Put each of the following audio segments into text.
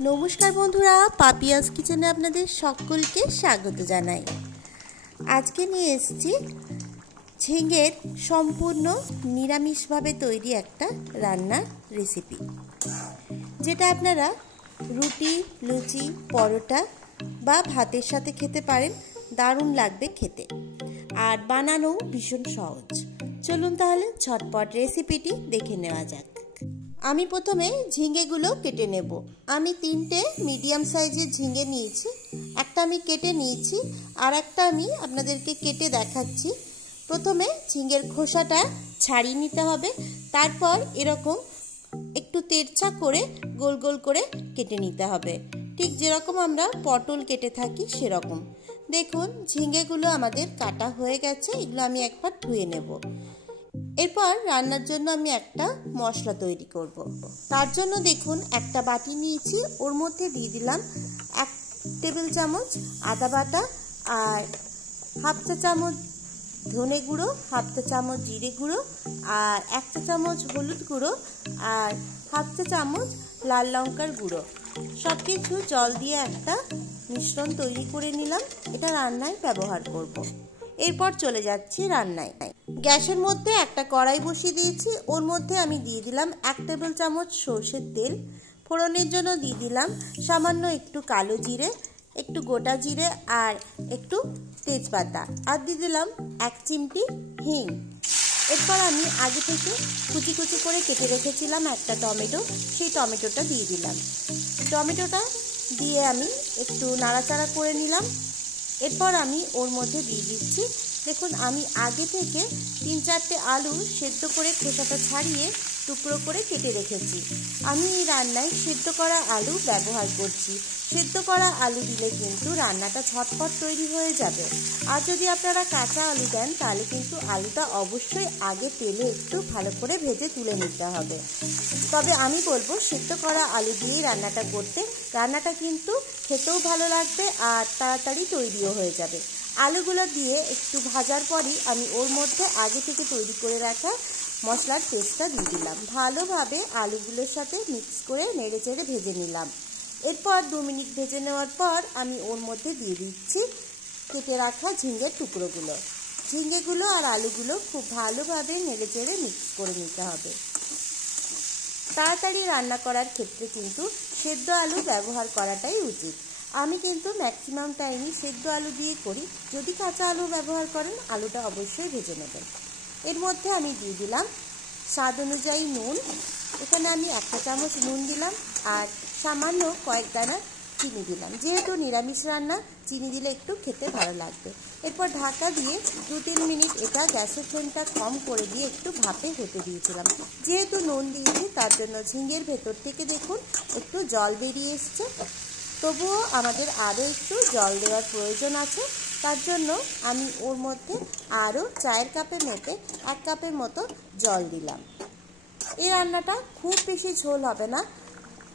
নমস্কার বন্ধুরা, পাপিয়াস কিচেনে আপনাদের সকলকে স্বাগত জানাই। আজকে নিয়ে এসেছি ঝিঙের সম্পূর্ণ নিরামিষভাবে তৈরি একটা রান্নার রেসিপি, যেটা আপনারা রুটি, লুচি, পরোটা বা ভাতের সাথে খেতে পারেন। দারুণ লাগবে খেতে, আর বানানোও ভীষণ সহজ। চলুন তাহলে ঝটপট রেসিপিটি দেখে নেওয়া যাক। আমি প্রথমে ঝিঙেগুলো কেটে নেব। আমি 3টে মিডিয়াম সাইজের ঝিঙে নিয়েছি। একটা আমি কেটে নিয়েছি, আর একটা আমি আপনাদেরকে কেটে দেখাচ্ছি। প্রথমে ঝিঙের খোসাটা ছাড়িয়ে নিতে হবে, তারপর এরকম একটু তেরছা করে গোল গোল করে কেটে নিতে হবে, ঠিক যেরকম আমরা পটল কেটে থাকি সেরকম। দেখুন ঝিঙেগুলো আমাদের কাটা হয়ে গেছে, এগুলো আমি একবার ধুয়ে নেব। এরপর রান্নার জন্য আমি একটা মশলা তৈরি করব। তার জন্য দেখুন একটা বাটি নিয়েছি, ওর মধ্যে দিয়ে দিলাম 1 টেবিল চামচ আদা বাটা, আর হাফ চা চামচ ধনে গুঁড়ো, হাফ চা চামচ জিরে গুঁড়ো, আর 1 চা চামচ হলুদ গুঁড়ো, আর হাফ চা চামচ লাল লঙ্কার গুঁড়ো। সব কিছু জল দিয়ে একটা মিশ্রণ তৈরি করে নিলাম। এটা রান্নায় ব্যবহার করব। এরপর চলে যাচ্ছি রান্নায়। গ্যাসের মধ্যে একটা কড়াই বসিয়ে দিয়েছি, ওর মধ্যে আমি দিয়ে দিলাম 1 টেবিল চামচ সর্ষের তেল। ফোড়নের জন্য দিয়ে দিলাম সামান্য একটু কালো জিরে, একটু গোটা জিরে, আর একটু তেজপাতা, আর দিয়ে দিলাম 1 চিমটি হিং। এরপর আমি আগে থেকে কুচি কুচি করে কেটে রেখেছিলাম একটা টমেটো, সেই টমেটোটা দিয়ে দিলাম। টমেটোটা দিয়ে আমি একটু নাড়াচাড়া করে নিলাম। এরপর আমি ওর মধ্যে দিয়ে দিচ্ছি, দেখুন আমি আগে থেকে 3-4টে আলু সেদ্ধ করে খোসাটা ছাড়িয়ে টুকরো করে কেটে রেখেছি। আমি এই রান্নায় সেদ্ধ করা আলু ব্যবহার করছি। সেদ্ধ করা আলু দিলে কিন্তু রান্নাটা ঝটপট তৈরি হয়ে যাবে। আর যদি আপনারা কাঁচা আলু দেন তাহলে কিন্তু আলুটা অবশ্যই আগে তেলে একটু ভালো করে ভেজে তুলে নিতে হবে। তবে আমি বলবো সেদ্ধ করা আলু দিয়েই রান্নাটা করতে। রান্নাটা কিন্তু খেতেও ভালো লাগবে আর তাড়াতাড়ি তৈরিও হয়ে যাবে। আলুগুলো দিয়ে একটু ভাজার পরই আমি ওর মধ্যে আগে থেকে তৈরি করে রাখা মশলার পেস্টটা দিয়ে দিলাম। ভালোভাবে আলুগুলোর সাথে মিক্স করে নেড়ে চেড়ে ভেজে নিলাম। এরপর 2 মিনিট ভেজে নেওয়ার পর আমি ওর মধ্যে দিয়ে দিচ্ছি কেটে রাখা ঝিঙের টুকরোগুলো। ঝিঙেগুলো আর আলুগুলো খুব ভালোভাবে নেড়ে চেড়ে মিক্স করে নিতে হবে। তাড়াতাড়ি রান্না করার ক্ষেত্রে কিন্তু সেদ্ধ আলু ব্যবহার করাটাই উচিত। আমি কিন্তু ম্যাক্সিমাম টাইমই সেদ্ধ আলু দিয়ে করি। যদি কাঁচা আলু ব্যবহার করেন আলুটা অবশ্যই ভেজে নেবেন। এর মধ্যে আমি দিয়ে দিলাম স্বাদ অনুযায়ী নুন। এখানে আমি 1 চা চামচ নুন দিলাম, আর সামান্য কয়েক দানা চিনি দিলাম। যেহেতু নিরামিষ রান্না, চিনি দিলে একটু খেতে ভালো লাগবে। এরপর ঢাকা দিয়ে 2-3 মিনিট এটা গ্যাসের ফ্লেমটা কম করে দিয়ে একটু ভাপে হতে দিয়েছিলাম। যেহেতু নুন দিয়েছি তার জন্য ঝিঙের ভেতর থেকে দেখুন একটু জল বেরিয়ে এসছে। তবুও আমাদের আরও একটু জল দেওয়ার প্রয়োজন আছে। তার জন্য আমি ওর মধ্যে আরও চায়ের কাপে মেপে 1 কাপের মতো জল দিলাম। এই রান্নাটা খুব বেশি ঝোল হবে না,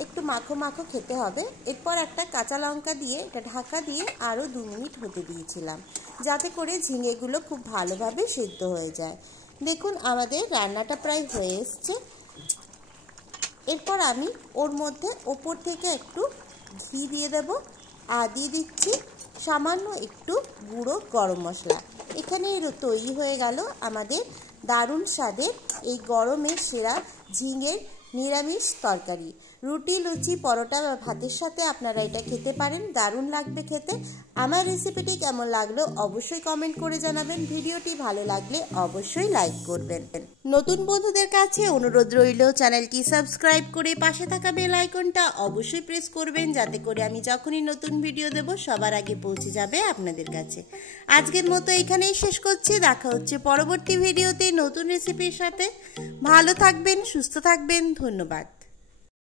একটু মাখো মাখো খেতে হবে। এরপর একটা কাঁচা লঙ্কা দিয়ে এটা ঢাকা দিয়ে আরও 2 মিনিট হতে দিয়েছিলাম, যাতে করে ঝিঙেগুলো খুব ভালোভাবে সেদ্ধ হয়ে যায়। দেখুন আমাদের রান্নাটা প্রায় হয়ে এসছে। এরপর আমি ওর মধ্যে ওপর থেকে একটু ঘি দিয়ে দেব, আর দিয়ে দিচ্ছি সামান্য একটু গুঁড়ো গরম মশলা। এখানে তৈরি হয়ে গেল আমাদের দারুণ স্বাদের এই গরমের সেরা ঝিঙের নিরামিষ তরকারি। রুটি, লুচি, পরোটা বা ভাতের সাথে আপনারা এটা খেতে পারেন, দারুণ লাগবে খেতে। আমার রেসিপিটি কেমন লাগলো অবশ্যই কমেন্ট করে জানাবেন। ভিডিওটি ভালো লাগলে অবশ্যই লাইক করবেন। নতুন বন্ধুদের কাছে অনুরোধ রইল চ্যানেলটি সাবস্ক্রাইব করে পাশে থাকা বেল আইকনটা অবশ্যই প্রেস করবেন, যাতে করে আমি যখনই নতুন ভিডিও দেব সবার আগে পৌঁছে যাবে আপনাদের কাছে। আজকের মতো এখানেই শেষ করছি। দেখা হচ্ছে পরবর্তী ভিডিওতে নতুন রেসিপির সাথে। ভালো থাকবেন, সুস্থ থাকবেন। ধন্যবাদ।